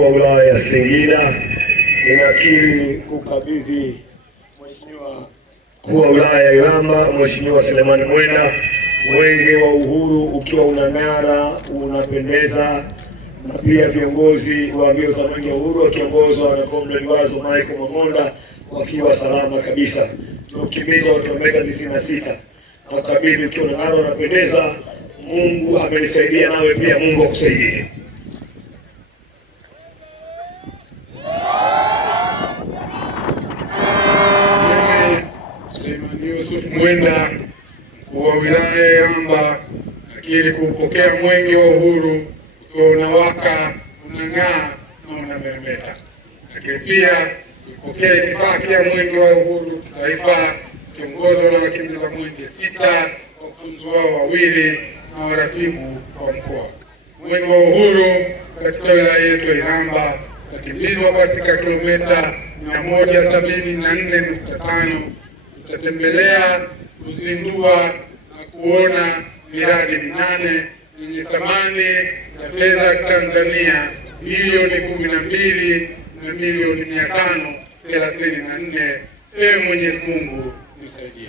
wa wilaya ya Singida ninakiri kukabidhi Mheshimiwa Mkuu wa wilaya ya Iramba Mheshimiwa Selemani Mwenda mwenge wa uhuru ukiwa unang'ara, unapendeza, na pia viongozi wa mbio za mwenge wa uhuru wakiongozwa na Comrade Wazo Michael Mamonda wakiwa salama kabisa. Tunakimbiza watu wa meta 96 na kukabidhi ukiwa unang'ara, unapendeza. Mungu amenisaidia, nawe pia Mungu akusaidie. Mwenda, mkuu wa wilaya ya Iramba, lakini kupokea mwenge wa uhuru ukiwa unawaka, unang'aa na unameremeta. Lakini pia kupokea itifaki ya mwenge wa uhuru taifa kiongozwa na wakimbiza mwenge 6, wakufunzi wao 2 na waratibu wa mkoa. Mwenge wa uhuru katika wilaya yetu ya Iramba utakimbizwa katika kilomita 174.5. Tutatembelea, kuzindua na kuona miradi 8 yenye thamani ya fedha ya Tanzania bilioni 12 na milioni 534. Mwenyezi Mungu nisaidie.